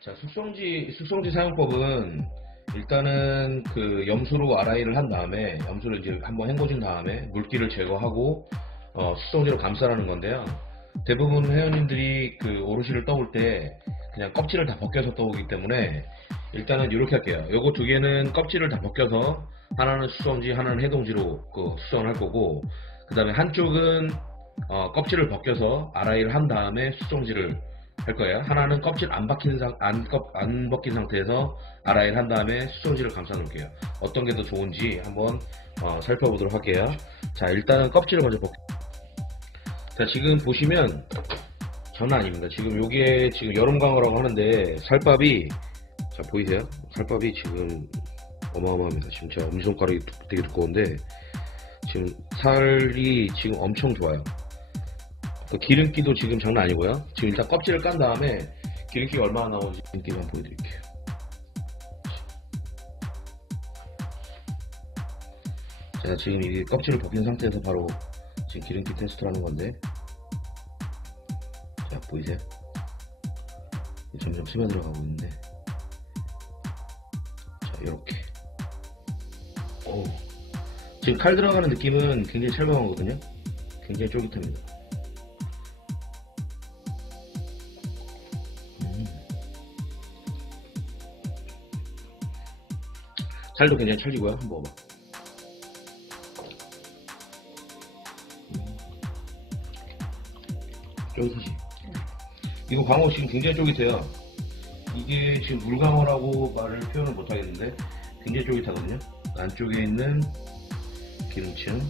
자, 숙성지 사용법은 일단은 그 염수로 아라이를 한 다음에 염수를 이제 한번 헹궈준 다음에 물기를 제거하고 숙성지로 감싸라는 건데요. 대부분 회원님들이 그 오롯이를 떠올 때 그냥 껍질을 다 벗겨서 떠오기 때문에 일단은 이렇게 할게요. 요거 두 개는 껍질을 다 벗겨서 하나는 숙성지, 하나는 해동지로 그 숙성을 할 거고, 그 다음에 한쪽은 껍질을 벗겨서 아라이를 한 다음에 숙성지를 할 거예요. 하나는 껍질 안 벗긴 상태에서 아라이를 한 다음에 숙성지를 감싸 놓을게요. 어떤 게 더 좋은지 한번 살펴보도록 할게요. 자, 일단은 껍질을 먼저 자, 지금 보시면 장난 아닙니다. 지금 요게 지금 여름 강어라고 하는데 살밥이, 자, 보이세요? 살밥이 지금 어마어마합니다. 지금 제가 엄지손가락이 되게 두꺼운데 지금 살이 지금 엄청 좋아요. 기름기도 지금 장난 아니고요. 지금 일단 껍질을 깐 다음에 기름기가 얼마나 나오는지 한번 보여드릴게요. 자, 지금 이게 껍질을 벗긴 상태에서 바로 지금 기름기 테스트를 하는 건데, 자, 보이세요? 점점 스며들어가고 있는데, 자, 이렇게. 오, 지금 칼 들어가는 느낌은 굉장히 찰방하거든요. 굉장히 쫄깃합니다. 살도 굉장히 찰지고요. 한번 먹어봐. 쫄깃하지? 이거 광어 지금 굉장히 쫄깃해요. 이게 지금 물광어라고 표현을 못하겠는데 굉장히 쫄깃하거든요. 안쪽에 있는 기름층,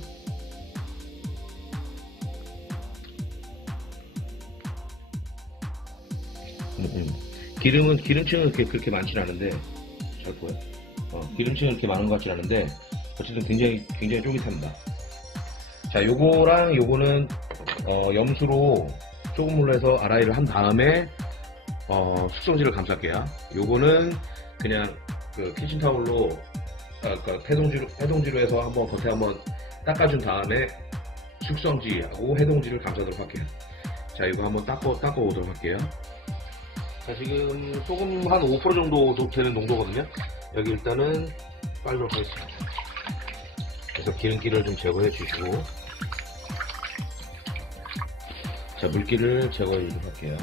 기름층은 그렇게 많진 않은데, 잘 보여? 기름층은 그렇게 많은 것 같진 않은데 어쨌든 굉장히 쫄깃합니다. 자, 요거랑 요거는 염수로 조금 물로 해서 아라이를 한 다음에 숙성지를 감쌀게요. 요거는 그냥 그 키친타올로 해동지로 해서 한번 겉에 한번 닦아준 다음에 숙성지하고 해동지를 감싸도록 할게요. 자, 이거 한번 닦아 오도록 할게요. 자, 지금 소금 한 5% 정도 되는 농도거든요. 여기 일단은 빨도록 하겠습니다. 그래서 기름기를 좀 제거해 주시고, 자, 물기를 제거해 주도록 할게요.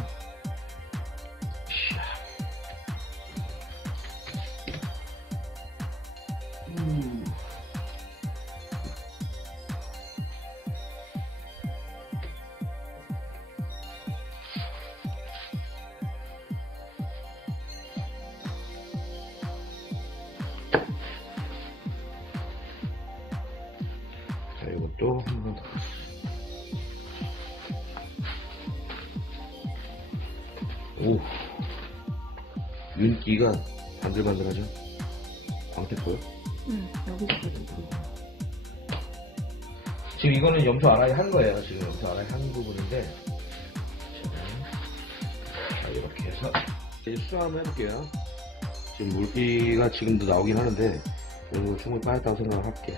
자, 이것도 한 번 더. 오, 윤기가 반들반들하죠? 광택 보여? 응, 여기도 지금 이거는 염소 아라이 한 거예요. 지금 염소 아라이 한 부분인데, 자, 이렇게 해서 이제 수정 한번 해볼게요. 지금 물기가 지금도 나오긴 하는데 이거 충분히 빠졌다고 생각을 할게요.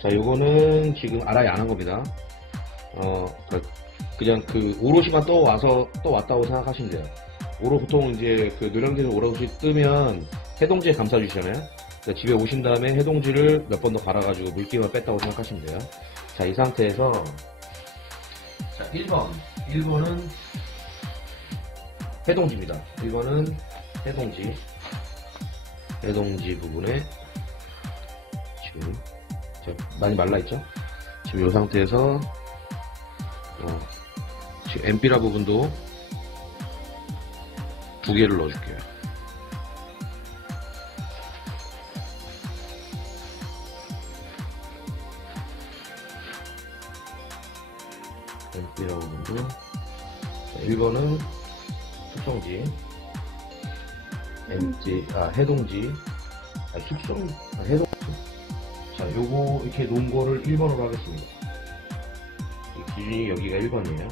자, 요거는 지금 아라이 안 한 겁니다. 그냥 그 오롯이만 또 왔다고 생각하시면 돼요. 오롯 보통 이제 그 노량진에 오롯이 뜨면 해동지에 감싸주시잖아요. 그러니까 집에 오신 다음에 해동지를 몇 번 더 갈아가지고 물기만 뺐다고 생각하시면 돼요. 자, 이 상태에서, 자, 1번은 해동지입니다. 1번은 해동지 부분에 지금 많이 말라있죠? 지금 이 상태에서 지금 엠피라 부분도 2개를 넣어줄게요. 엠피라 부분도. 자, 1번은 숙성지, 해동지, 해동지. 자, 요거 이렇게 놓은 거를 1번으로 하겠습니다. 기준이 여기가 1번이에요.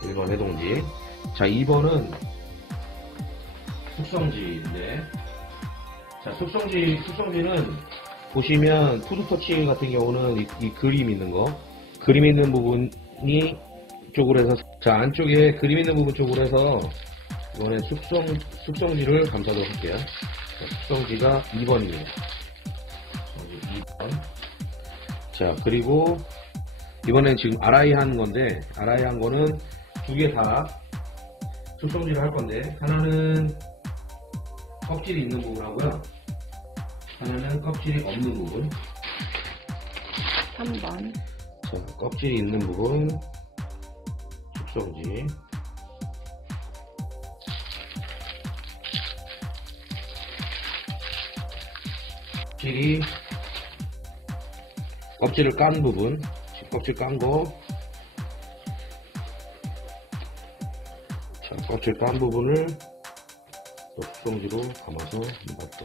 1번 해동지. 자, 2번은 숙성지인데, 자, 숙성지는 보시면 푸드터치 같은 경우는 이 그림 있는 부분이 쪽으로 해서, 자, 안쪽에 그림 있는 부분 쪽으로 해서 이번엔 숙성지를 감싸도록 할게요. 자, 숙성지가 2번입니다. 2번. 자, 그리고 이번엔 지금 아라이 한 건데, 아라이 한 거는 두 개 다 숙성지를 할 건데, 하나는 껍질이 있는 부분하고요, 하나는 껍질이 없는 부분. 3번. 자, 껍질이 있는 부분 숙성지. 껍질을 깐 부분, 껍질 깐 거. 자, 껍질 깐 부분을 또 숙성지로 감아서 넣었다.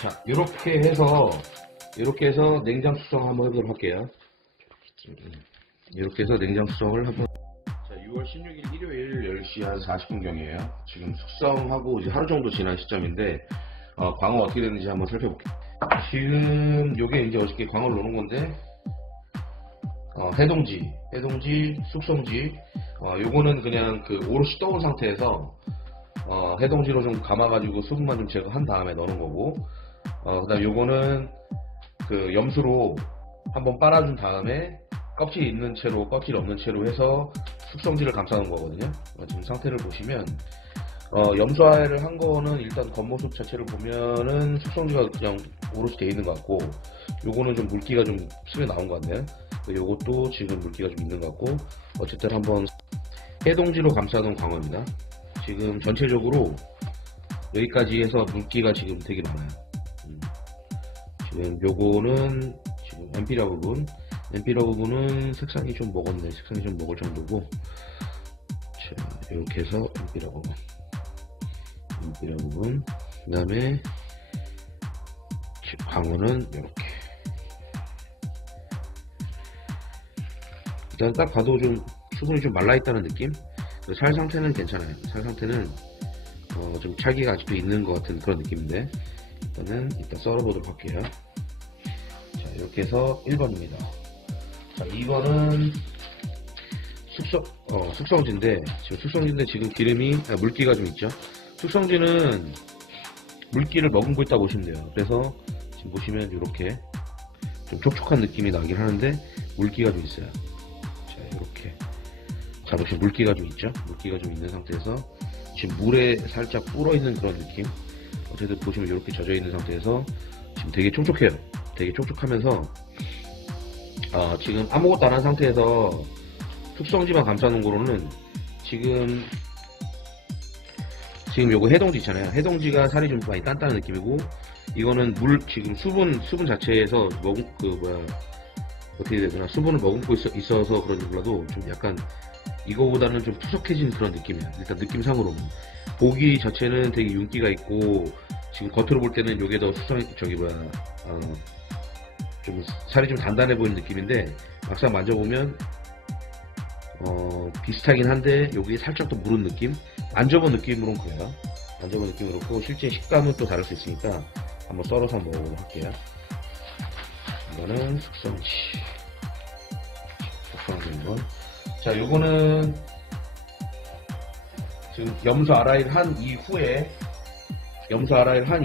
자, 이렇게 해서 냉장 숙성 한번 해보도록 할게요. 이렇게 해서 냉장 숙성을 한번. 자, 6월 16일 일요일 10시 한 40분경이에요. 지금 숙성하고 이제 하루 정도 지난 시점인데, 광어 어떻게 됐는지 한번 살펴볼게요. 지금 요게 이제 어저께 광어를 넣는 건데, 해동지, 숙성지, 요거는 그냥 그 오롯이 떠온 상태에서, 해동지로 좀 감아가지고 수분만 좀 제거한 다음에 넣는 거고, 그 다음 요거는 그 염수로 한번 빨아준 다음에 껍질 있는 채로, 껍질 없는 채로 해서 숙성지를 감싸는 거거든요. 지금 상태를 보시면, 염수화를 한 거는 일단 겉모습 자체를 보면은 숙성지가 그냥 오롯이 돼 있는 것 같고, 요거는 좀 물기가 좀 스며 나온 것 같네요. 요것도 지금 물기가 좀 있는 것 같고, 어쨌든 한번 해동지로 감싸놓은 광어입니다. 지금 전체적으로 여기까지 해서 물기가 지금 되게 많아요. 지금 요거는 지금 엠피라 부분은 색상이 좀 먹었네. 색상이 좀 먹을 정도고. 자, 이렇게 해서 엠피라 부분. 그 다음에 광어는 이렇게. 일단 딱 봐도 좀 수분이 좀 말라있다는 느낌? 살 상태는 괜찮아요. 살 상태는 좀 찰기가 아직도 있는 것 같은 그런 느낌인데, 일단 썰어보도록 할게요. 자, 이렇게 해서 1번입니다. 자, 2번은 숙성지인데, 지금 물기가 좀 있죠. 숙성지는 물기를 머금고 있다고 보시면 돼요. 그래서 지금 보시면 이렇게 좀 촉촉한 느낌이 나긴 하는데, 물기가 좀 있어요. 자, 이렇게. 자, 보시면 물기가 좀 있죠? 물기가 좀 있는 상태에서 지금 물에 살짝 불어있는 그런 느낌. 어쨌든 보시면 이렇게 젖어있는 상태에서 지금 되게 촉촉해요. 되게 촉촉하면서 지금 아무것도 안 한 상태에서 숙성지만 감싸놓은 거로는 지금 요거 해동지 있잖아요. 해동지가 살이 좀 많이 단단한 느낌이고, 이거는 지금 수분 자체에서 어떻게 되나 수분을 머금고 있어서 그런지 몰라도 좀 약간 이거보다는 좀 투석해진 그런 느낌이야. 일단 느낌상으로는 고기 자체는 되게 윤기가 있고, 지금 겉으로 볼 때는 요게 더 좀 살이 좀 단단해 보이는 느낌인데, 막상 만져보면 비슷하긴 한데 여기 살짝 더 무른 느낌? 만져본 느낌으로는 그래요. 만져본 느낌으로 그렇고, 실제 식감은 또 다를 수 있으니까 한번 썰어서 먹어보도록 할게요. 이거는 숙성지. 자, 요거는 지금 염수 아라이를 한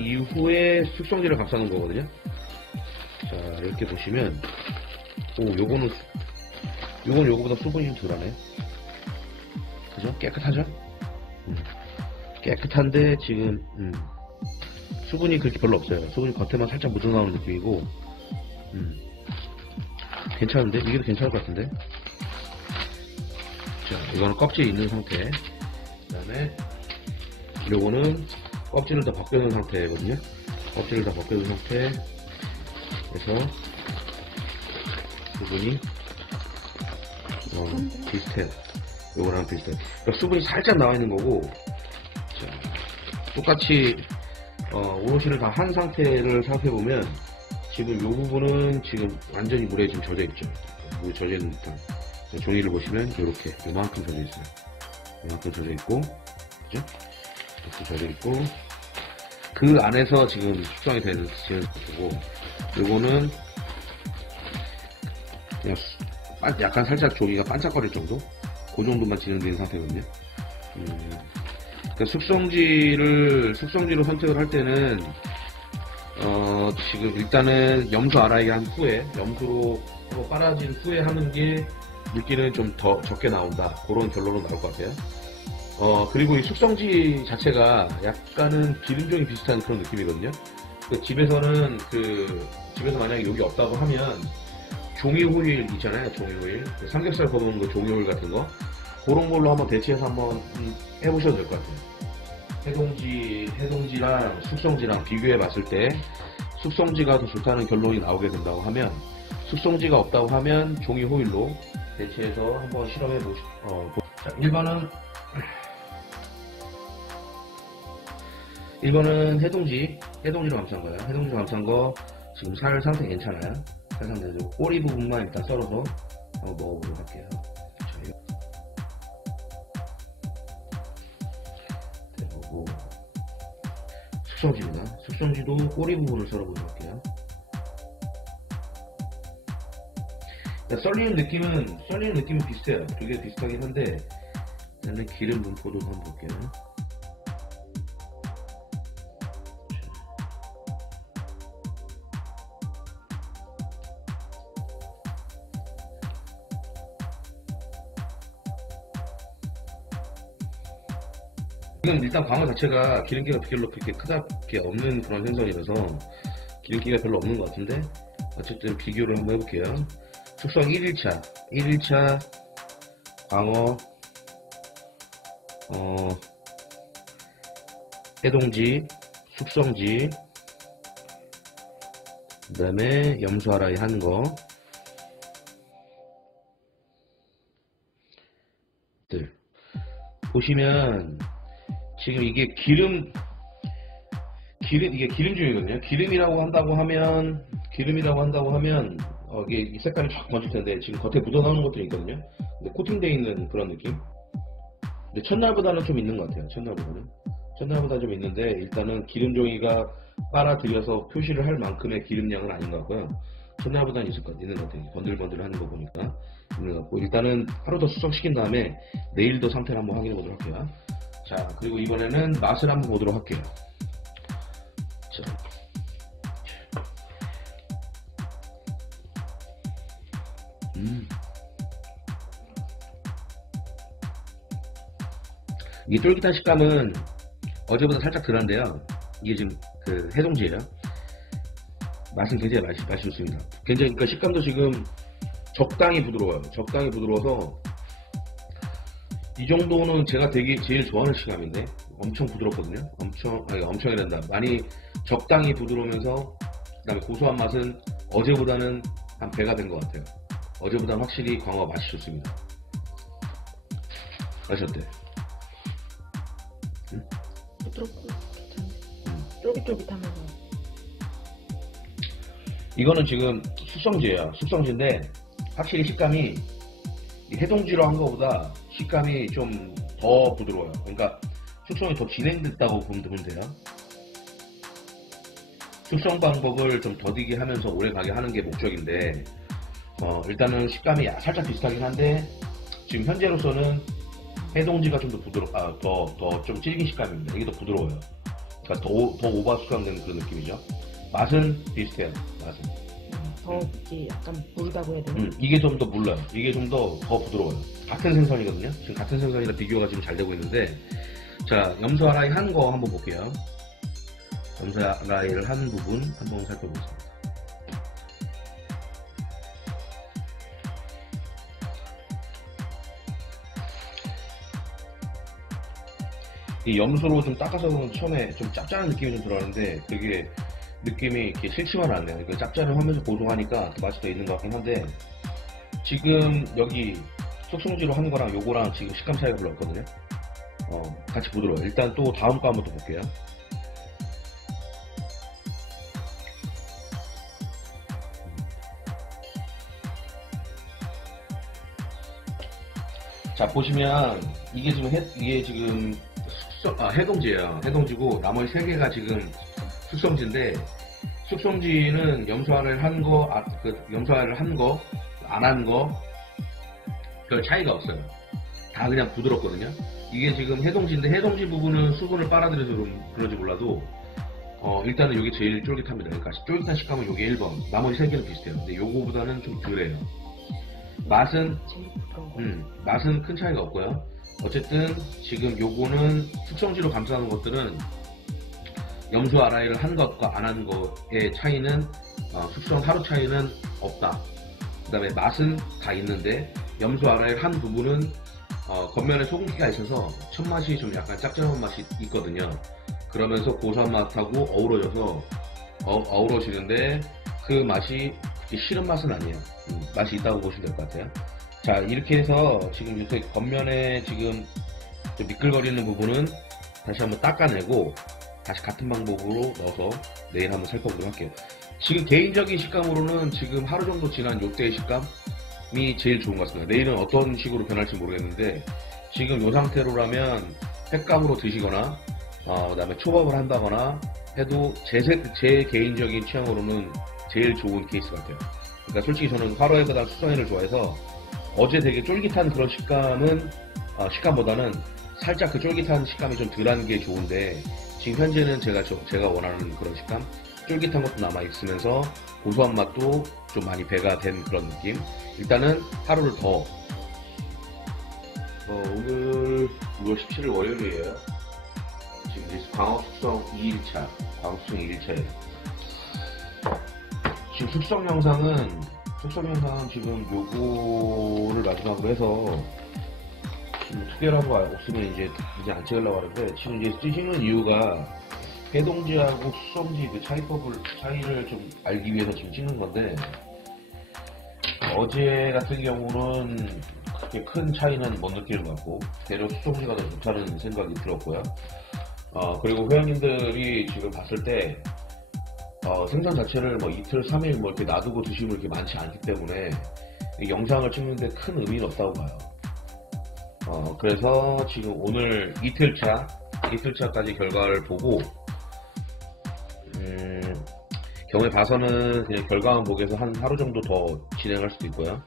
이후에 숙성지를 감싸놓은 거거든요. 자, 이렇게 보시면, 요거는 요거보다 수분이 좀 덜하네. 그죠? 깨끗하죠? 깨끗한데 지금 수분이 그렇게 별로 없어요. 수분이 겉에만 살짝 묻어나오는 느낌이고, 괜찮은데? 이게 더 괜찮을 것 같은데? 자, 이거는 껍질이 있는 상태. 그 다음에 요거는 껍질을 다 벗겨놓은 상태거든요. 껍질을 다 벗겨놓은 상태에서 수분이 비슷해요. 요거랑 비슷해요. 그러니까 수분이 살짝 나와 있는 거고, 자, 똑같이 오롯이를 다 한 상태를 생각해보면, 지금 요 부분은 지금 완전히 물에 지금 젖어 있죠. 물에 젖어 있는 듯한. 종이를 보시면 이렇게 요만큼 젖어 있어요. 요만큼 젖어 있고, 그죠? 이렇게 젖어 있고, 그 안에서 지금 숙성이 되는 거고, 요거는 그냥 약간 살짝 종이가 반짝거릴 정도? 그 정도만 진행된 상태거든요. 그러니까 숙성지로 선택을 할 때는 지금 일단은 염수 RI 한 후에 염수로 빨아진 후에 하는 게 물기는 좀 더 적게 나온다, 그런 결론으로 나올 것 같아요. 그리고 이 숙성지 자체가 약간은 기름종이 비슷한 그런 느낌이거든요. 집에서는 집에서 만약에 여기 없다고 하면 종이 호일 있잖아요. 종이 호일, 삼겹살 구우는 거 종이 호일 같은 거, 그런 걸로 한번 대체해서 한번 해보셔도 될 것 같아요. 해동지랑 숙성지랑 비교해 봤을 때 숙성지가 더 좋다는 결론이 나오게 된다고 하면, 숙성지가 없다고 하면 종이 호일로 대체해서 한번 실험해 보시죠. 자, 1번은 해동지로 감싼 거예요. 해동지로 감싼 거 지금 살 상태 괜찮아요. 살 상태에서 꼬리 부분만 일단 썰어서 한번 먹어보도록 할게요. 자, 해보고 숙성지입니다. 숙성지도 꼬리 부분을 썰어보도록 할게요. 썰리는 느낌은 비슷해요. 두 개 비슷하긴 한데, 일단은 기름 분포도 한번 볼게요. 지금 일단 광어 자체가 기름기가 별로 그렇게 크게 없는 그런 생선이라서 기름기가 별로 없는 것 같은데, 어쨌든 비교를 한번 해볼게요. 숙성 1일차 광어, 해동지, 숙성지, 그 다음에 염수 RI 하는 거. 보시면 지금 이게 이게 기름종이거든요. 기름이라고 한다고 하면 이게 색깔이 쫙 번질 텐데, 지금 겉에 묻어나오는 것들이 있거든요. 근데 코팅되어 있는 그런 느낌. 근데 첫날보다는 좀 있는 것 같아요. 첫날보다 좀 있는데, 일단은 기름종이가 빨아들여서 표시를 할 만큼의 기름량은 아닌 것 같고요. 첫날보다는 있는 것 같아요. 번들번들 하는 거 보니까 있는 것 같고, 일단은 하루 더 숙성시킨 다음에 내일도 상태를 한번 확인해 보도록 할게요. 자, 그리고 이번에는 맛을 한번 보도록 할게요. 자, 이 쫄깃한 식감은 어제보다 살짝 덜한데요. 이게 지금 해동지예요. 맛은 굉장히 맛이 좋습니다. 굉장히, 그러니까 식감도 지금 적당히 부드러워요. 적당히 부드러워서 이 정도는 제가 제일 좋아하는 식감인데, 엄청 부드럽거든요. 엄청이란다. 많이 적당히 부드러우면서, 그 다음에 고소한 맛은 어제보다는 한 배가 된 것 같아요. 어제보다는 확실히 광어가 맛이 좋습니다. 맛이 어때? 부드럽고 괜찮네. 쫄깃쫄깃하면서. 이거는 지금 숙성지예요. 숙성지인데 확실히 식감이 해동지로 한 거보다 식감이 좀 더 부드러워요. 그러니까 숙성이 더 진행됐다고 보면 돼요. 숙성 방법을 좀 더디게 하면서 오래가게 하는 게 목적인데, 일단은 식감이 살짝 비슷하긴 한데, 지금 현재로서는 해동지가 좀 더 좀 질긴 식감입니다. 이게 더 부드러워요. 그러니까 더 오버 숙성된 그런 느낌이죠. 맛은 비슷해요. 맛은. 더 약간 물다고 해야 되나? 이게 좀 더 물러요. 이게 좀 더 부드러워요. 같은 생선이거든요. 지금 같은 생선이라 비교가 지금 잘 되고 있는데, 자, 염수 RI 한 거 한번 볼게요. 염수 RI를 한 부분 한번 살펴보겠습니다. 이 염수로 좀 닦아서 처음에 좀 짭짤한 느낌이 좀 들어가는데, 그게 느낌이 이렇게 싫지만 않네요. 그러니까 짭짤을 하면서 고소하니까 맛이 더 있는 것 같긴 한데, 지금 여기 숙성지로 한 거랑 요거랑 지금 식감 차이가 별로 없거든요. 같이 부드러워요. 일단 또 다음 거 한번 더 볼게요. 자, 보시면 이게 지금 해동지예요. 해동지고 나머지 3개가 지금 숙성지인데, 숙성지는 염소알을 한 거, 염소알을 한 거, 안 한 거, 별 차이가 없어요. 다 그냥 부드럽거든요. 이게 지금 해동지인데 해동지 부분은 수분을 빨아들여서 그런지 몰라도 일단은 이게 제일 쫄깃합니다. 그러니까 쫄깃한 식감은 이게 1번, 나머지 3개는 비슷해요. 근데 요거보다는 좀 덜해요. 맛은 맛은 큰 차이가 없고요. 어쨌든 지금 요거는 숙성지로 감싸는 것들은 염소 아라이를 한 것과 안 한 것의 차이는 숙성 하루 차이는 없다. 그 다음에 맛은 다 있는데 염소 아라이를 한 부분은 겉면에 소금기가 있어서 첫맛이 좀 약간 짭짤한 맛이 있거든요. 그러면서 고소한 맛하고 어우러지는데 그 맛이 그렇게 싫은 맛은 아니에요. 맛이 있다고 보시면 될 것 같아요. 자, 이렇게 해서 지금 이렇게 겉면에 지금 좀 미끌거리는 부분은 다시 한번 닦아내고 다시 같은 방법으로 넣어서 내일 한번 살펴보도록 할게요. 지금 개인적인 식감으로는 지금 하루 정도 지난 요때의 식감이 제일 좋은 것 같습니다. 내일은 어떤 식으로 변할지 모르겠는데 지금 이 상태로라면 횟감으로 드시거나 그 다음에 초밥을 한다거나 해도 제 개인적인 취향으로는 제일 좋은 케이스 같아요. 그러니까 솔직히 저는 화로회보다 숙성회를 좋아해서 어제 되게 쫄깃한 그런 식감보다는 살짝 그 쫄깃한 식감이 좀 덜한 게 좋은데 지금 현재는 제가 원하는 그런 식감, 쫄깃한 것도 남아있으면서 고소한 맛도 좀 많이 배가 된 그런 느낌. 일단은 하루를 더 오늘 6월 17일 월요일이에요. 지금 이제 광어숙성 2일차, 광어숙성 2일차예요. 지금 숙성 영상은 지금 요거를 마지막으로 해서 지금 특별한 거 없으면 이제 안 찍으려고 하는데 지금 이제 찍는 이유가 해동지하고 숙성지 그 차이를 좀 알기 위해서 지금 찍는 건데 어제 같은 경우는 그렇게 큰 차이는 못 느끼는 것 같고 대략 숙성지가 더 좋다는 생각이 들었고요. 그리고 회원님들이 지금 봤을 때 생선 자체를 뭐 이틀, 3일 뭐 이렇게 놔두고 드시면 이렇게 많지 않기 때문에 이 영상을 찍는데 큰 의미는 없다고 봐요. 그래서 지금 오늘 이틀차까지 결과를 보고 경우에 봐서는 그냥 결과만 보고서 한 하루 정도 더 진행할 수도 있고요.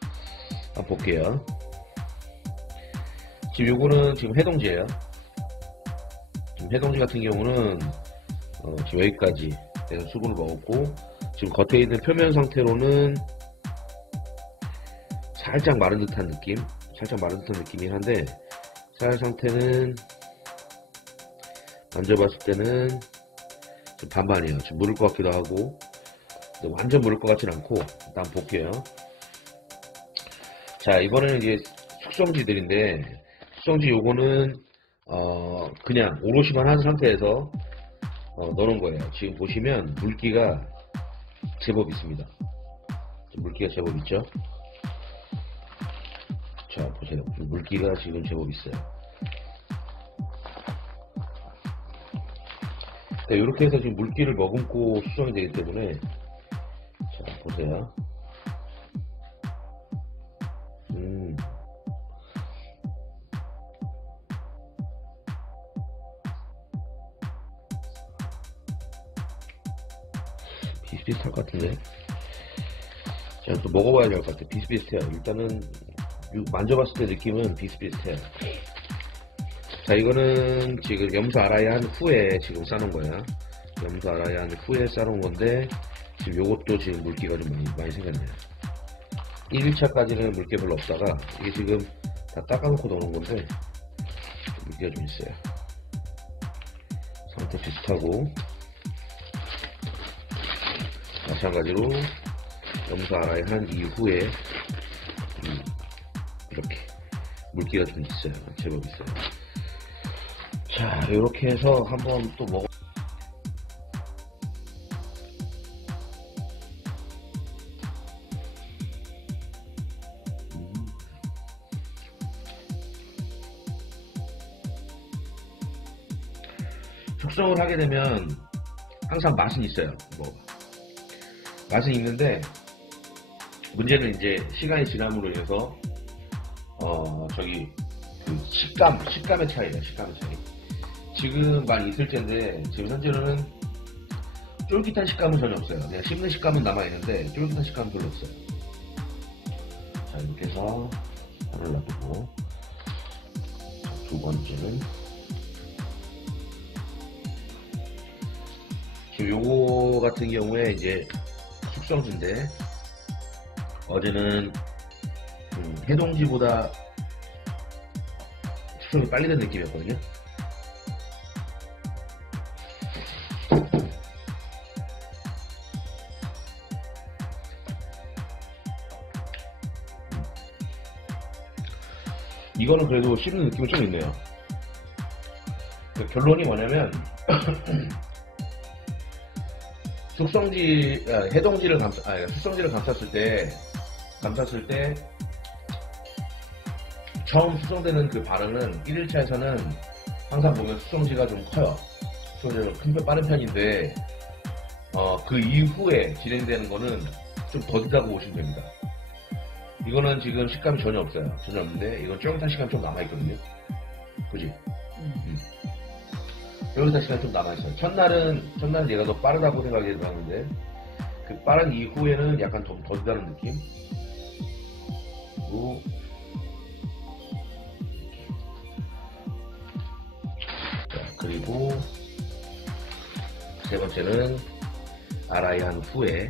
한번 볼게요. 지금 요거는 지금 해동지예요. 지금 해동지 같은 경우는 지금 여기까지 수분을 먹었고 지금 겉에 있는 표면 상태로는 살짝 마른 듯한 느낌이긴 한데 살 상태는 만져봤을 때는 좀 반반이에요. 지금 무를 것 같기도 하고 완전 무를 것 같진 않고 일단 볼게요. 자, 이번에는 이제 숙성지들인데 숙성지 요거는 그냥 오롯이만 한 상태에서 넣어놓은 거예요. 지금 보시면 물기가 제법 있습니다. 물기가 제법 있죠? 자, 보세요. 물기가 지금 제법 있어요. 네, 이렇게 해서 지금 물기를 머금고 수정이 되기 때문에 자, 보세요. 비슷비슷할 것 같은데 제가 또 먹어봐야 될 것 같아요. 비슷비슷해요. 일단은 만져봤을 때 느낌은 비슷비슷해요. 자, 이거는 지금 염소 아라이 한 후에 지금 싸놓은 거야. 염소 아라이 한 후에 싸놓은 건데 지금 요것도 지금 물기가 좀 많이 생겼네요. 1일차까지는 물기 별로 없다가 이게 지금 다 닦아놓고 넣는 건데 물기가 좀 있어요. 상태 비슷하고 마찬가지로 염소 아라이 한 이후에 이렇게 물기가 좀 있어요. 제법 있어요. 자, 이렇게 해서 한번 또 먹어. 숙성을 하게 되면 항상 맛은 있어요. 맛은 있는데 문제는 이제 시간이 지남으로 인해서 그 식감의 차이예요. 식감의 차이. 지금 만 이틀째인데 지금 현재는 쫄깃한 식감은 전혀 없어요. 그냥 씹는 식감은 남아있는데 쫄깃한 식감은 별로 없어요. 자, 이렇게 해서 하나를 놔두고, 두 번째는 지금 요거 같은 경우에 이제 숙성지인데, 어제는 해동지보다 숙성이 빨리 된 느낌이었거든요. 이거는 그래도 씹는 느낌이 좀 있네요. 결론이 뭐냐면 해동지를 숙성지를 감쌌을 때 처음 숙성되는 그 반응은 1일차에서는 항상 보면 숙성지가 좀 커요. 숙성지가 큰 편 빠른 편인데 그 이후에 진행되는 거는 좀 더디다고 보시면 됩니다. 이거는 지금 식감이 전혀 없어요. 전혀 없는데 이건 쫄깃한 식감이 좀 남아있거든요. 그지? 쫄깃한 식감이 좀 남아있어요. 첫날은 얘가 더 빠르다고 생각이 들었는데 그 빠른 이후에는 약간 더 더디다는 느낌? 그리고 그리고 세 번째는 아라이 한 후에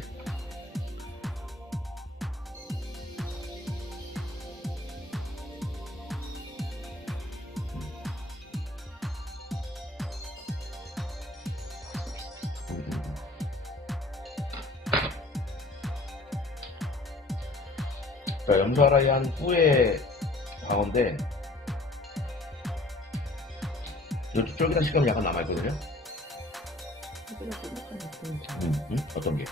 염소 아라이 한 후에 광어인데 이것도 쫄깃한 식감이 약간 남아있거든요. 어떤 게?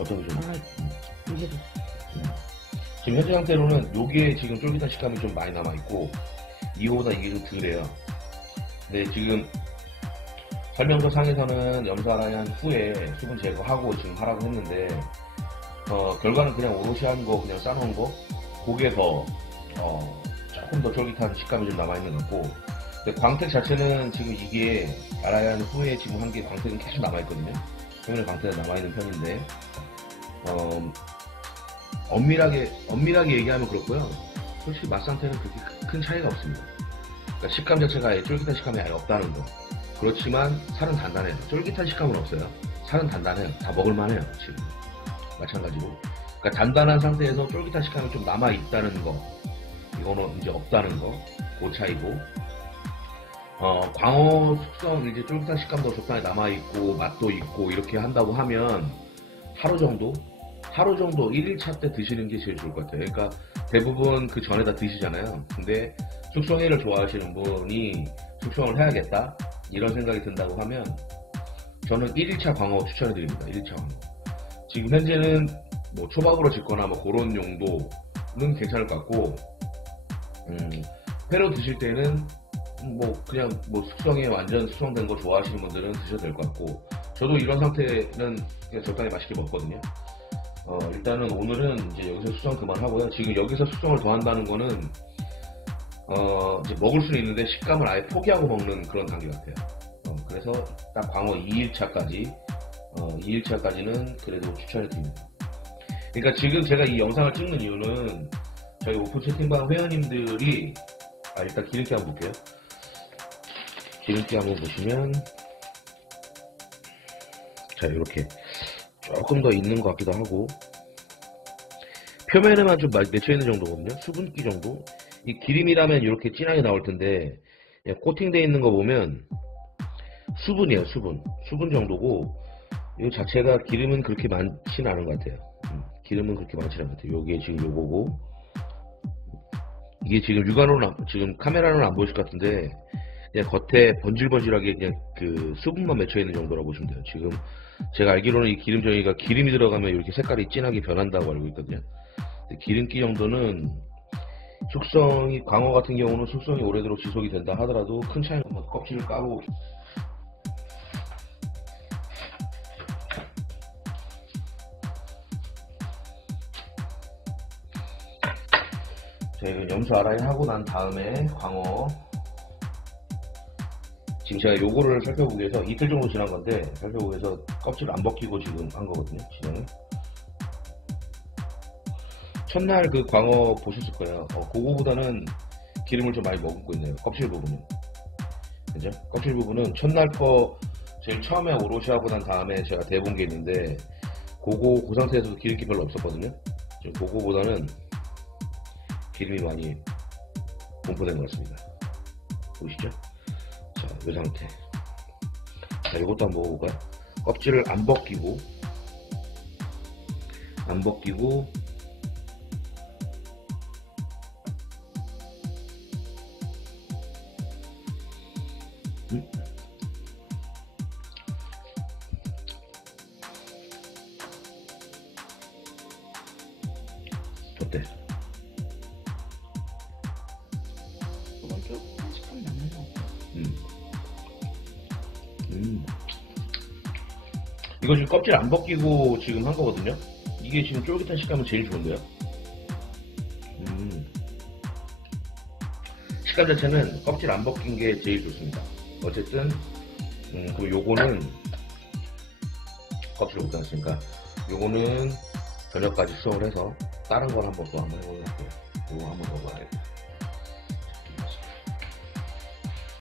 어떤 게 좀? 이게 지금 현재 상태로는 요게 지금 쫄깃한 식감이 좀 많이 남아있고 이거보다 이게 좀 덜해요. 근데 지금 설명서 상에서는 염소 아라이 한 후에 수분 제거하고 지금 하라고 했는데 결과는 그냥 오롯이 한 거 그냥 싸놓은 거 그게 더 조금 더 쫄깃한 식감이 좀 남아있는 것 같고, 근데 광택 자체는 지금 이게 아라이 한 후에 지금 한 게 광택은 계속 남아있거든요. 표면에 광택은 남아있는 편인데 엄밀하게 얘기하면 그렇고요. 솔직히 맛 상태는 그렇게 큰 차이가 없습니다. 그러니까 식감 자체가 아예 쫄깃한 식감이 아예 없다는 거. 그렇지만 살은 단단해요. 쫄깃한 식감은 없어요. 살은 단단해요. 다 먹을만해요. 지금 마찬가지로. 그러니까 단단한 상태에서 쫄깃한 식감이 좀 남아있다는 거, 이거는 이제 없다는 거, 그 차이고. 광어 숙성 이제 쫄깃한 식감도 적당히 남아있고 맛도 있고 이렇게 한다고 하면 하루 정도 1일차 때 드시는 게 제일 좋을 것 같아요. 그러니까 대부분 그 전에다 드시잖아요. 근데 숙성회를 좋아하시는 분이 숙성을 해야겠다 이런 생각이 든다고 하면 저는 1일차 광어 추천해 드립니다. 1일차 광어. 지금 현재는 뭐 초밥으로 짓거나 뭐 그런 용도는 괜찮을 것 같고, 회로 드실 때는 뭐 그냥 뭐 숙성에 완전 숙성된 거 좋아하시는 분들은 드셔도 될 것 같고, 저도 이런 상태는 그냥 적당히 맛있게 먹거든요. 일단은 오늘은 이제 여기서 숙성 그만하고요. 지금 여기서 숙성을 더 한다는 거는 이제 먹을 수는 있는데 식감을 아예 포기하고 먹는 그런 단계 같아요. 그래서 딱 광어 2일차까지는 그래도 추천해 드립니다. 그러니까 지금 제가 이 영상을 찍는 이유는 저희 오픈 채팅방 회원님들이 일단 기름기 한번 볼게요. 기름기 한번 보시면 자, 이렇게 조금 더 있는 것 같기도 하고, 표면에만 좀 맺혀있는 정도거든요. 수분기 정도. 이 기름이라면 이렇게 진하게 나올 텐데 코팅되어 있는 거 보면 수분이에요. 수분 정도고, 이 자체가 기름은 그렇게 많지는 않은 것 같아요. 기름은 그렇게 많지는 않은 것 같아요. 요게 지금 요거고, 이게 지금 육안으로는 지금 카메라로는 안 보이실 것 같은데 그냥 겉에 번질번질하게 그냥 그 수분만 맺혀 있는 정도라고 보시면 돼요. 지금 제가 알기로는 이 기름 정리가 기름이 들어가면 이렇게 색깔이 진하게 변한다고 알고 있거든요. 기름기 정도는 숙성이, 광어 같은 경우는 숙성이 오래도록 지속이 된다 하더라도 큰 차이는 없는, 껍질을 까고 염소 아라이 하고 난 다음에 광어 지금 제가 요거를 살펴보기 위해서 이틀 정도 지난 건데 살펴보기 위해서 껍질을 안 벗기고 지금 한 거거든요. 진행을. 첫날 그 광어 보셨을 거예요. 그거보다는 기름을 좀 많이 머금고 있네요. 껍질 부분은. 그죠? 껍질 부분은 첫날 거 제일 처음에 오롯이하고 난 다음에 제가 대본 게 있는데 그 상태에서도 기름기 별로 없었거든요. 그거보다는 기름이 많이 분포된 것 같습니다. 보이시죠? 자, 이 상태. 자, 이것도 한번 먹어볼까요? 껍질을 안 벗기고 어때? 이건 조금 식감 나는 것 같아. 이거 지금 껍질 안 벗기고 지금 한 거거든요. 이게 지금 쫄깃한 식감은 제일 좋은데요. 식감 자체는 껍질 안 벗긴 게 제일 좋습니다. 어쨌든 그 요거는 껍질을 못 땄으니까 요거는 저녁까지 수정을 해서 다른 걸 한번 또 한번 해보려고요. 요거 한번 먹어봐야겠다.